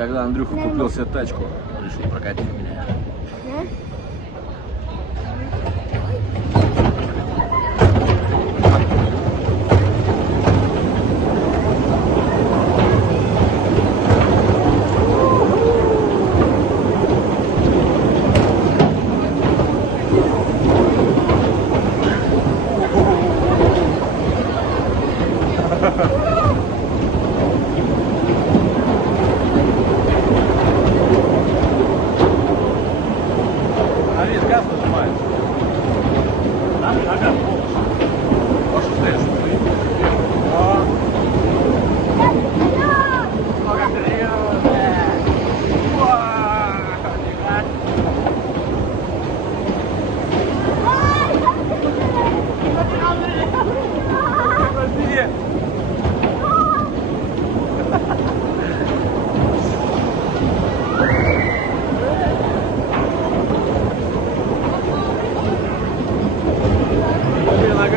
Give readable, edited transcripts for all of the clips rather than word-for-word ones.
Когда Андрюха купил себе тачку, решил прокатить меня. Алис, газ нажимает. Нога полностью. Можешь стоять, что ли? Много вперед!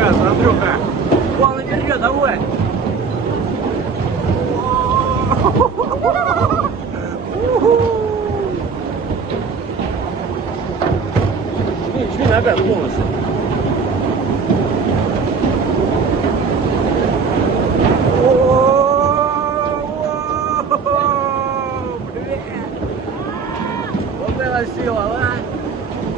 Андрюха, полный вперед, давай! Жми нога полностью.